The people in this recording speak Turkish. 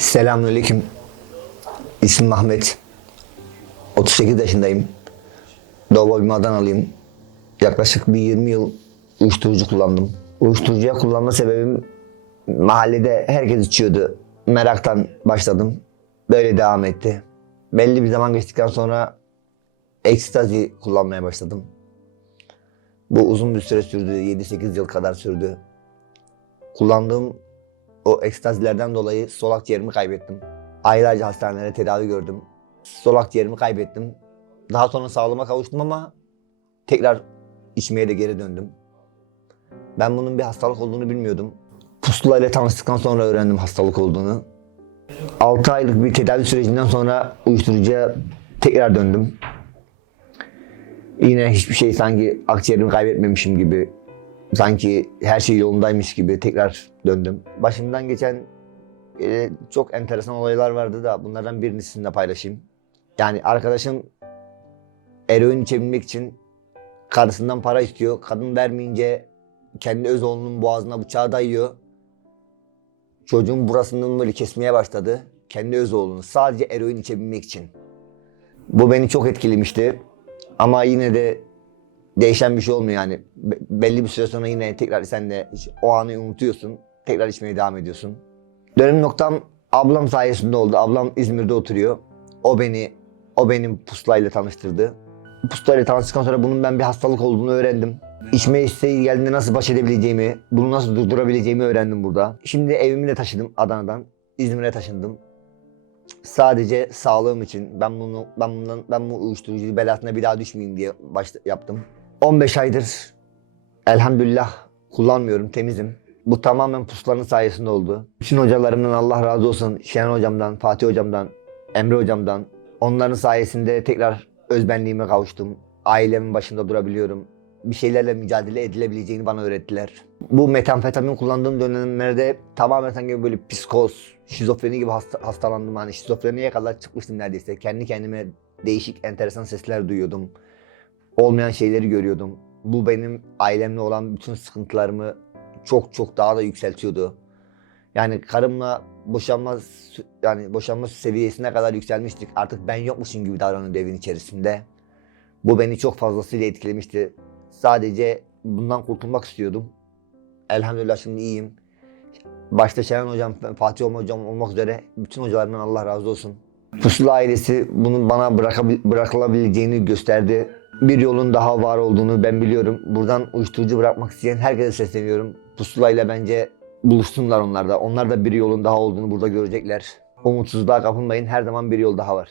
Selamünaleyküm. İsmim Ahmet. 38 yaşındayım. Doğma Adanalıyım. Yaklaşık bir 20 yıl uyuşturucu kullandım. Uyuşturucuya kullanma sebebim mahallede herkes içiyordu. Meraktan başladım. Böyle devam etti. Belli bir zaman geçtikten sonra ekstazi kullanmaya başladım. Bu uzun bir süre sürdü. 7-8 yıl kadar sürdü. Kullandığım o ekstazilerden dolayı sol akciğerimi kaybettim. Aylarca hastanelerde tedavi gördüm. Sol akciğerimi kaybettim. Daha sonra sağlığıma kavuştum ama tekrar içmeye de geri döndüm. Ben bunun bir hastalık olduğunu bilmiyordum. Pusula ile tanıştıktan sonra öğrendim hastalık olduğunu. 6 aylık bir tedavi sürecinden sonra uyuşturucuya tekrar döndüm. Yine hiçbir şey sanki akciğerimi kaybetmemişim gibi sanki her şey yolundaymış gibi tekrar döndüm. Başımdan geçen e, çok enteresan olaylar vardı da bunlardan birini sizinle paylaşayım. Yani arkadaşım eroin içebilmek için karısından para istiyor. Kadın vermeyince kendi öz oğlunun boğazına bıçağı dayıyor. Çocuğun burasından böyle kesmeye başladı. Kendi öz oğlunu sadece eroin içebilmek için. Bu beni çok etkilemişti. Ama yine de değişen bir şey olmuyor yani. Be- belli bir süre sonra yine tekrar sen de o anı unutuyorsun. Tekrar içmeye devam ediyorsun. Dönüm noktam ablam sayesinde oldu. Ablam İzmir'de oturuyor. O beni, o benim pusulayla tanıştırdı. Pusulayla tanıştıktan sonra bunun ben bir hastalık olduğunu öğrendim. İçme isteği geldiğinde nasıl baş edebileceğimi, bunu nasıl durdurabileceğimi öğrendim burada. Şimdi evimi de taşıdım Adana'dan. İzmir'e taşındım. Sadece sağlığım için ben bunu ben bundan ben bu uyuşturucu belasına bir daha düşmeyeyim diye başta yaptım. 15 aydır elhamdülillah kullanmıyorum, temizim. Bu tamamen pusulanın sayesinde oldu. Bütün hocalarımdan Allah razı olsun. Şener hocamdan, Fatih hocamdan, Emre hocamdan. Onların sayesinde tekrar özbenliğime kavuştum. Ailemin başında durabiliyorum. Bir şeylerle mücadele edilebileceğini bana öğrettiler. Bu metamfetamin kullandığım dönemlerde tamamen sanki böyle psikoz, şizofreni gibi hasta, hastalandım. Hani şizofreniye kadar çıkmıştım neredeyse. Kendi kendime değişik, enteresan sesler duyuyordum. Olmayan şeyleri görüyordum. Bu benim ailemle olan bütün sıkıntılarımı çok çok daha da yükseltiyordu. Yani karımla boşanma yani boşanma seviyesine kadar yükselmiştik. Artık ben yokmuşum gibi davranıyordu evin içerisinde. Bu beni çok fazlasıyla etkilemişti. Sadece bundan kurtulmak istiyordum. Elhamdülillah şimdi iyiyim. Başta Şener hocam, Fatih hocam olmak üzere bütün hocalarımdan Allah razı olsun. Pusula ailesi bunun bana bırakılabileceğini gösterdi. Bir yolun daha var olduğunu ben biliyorum. Buradan uyuşturucu bırakmak isteyen herkese sesleniyorum. Pusula ile bence buluşsunlar onlar da. Onlar da bir yolun daha olduğunu burada görecekler. Umutsuzluğa kapılmayın. Her zaman bir yol daha var.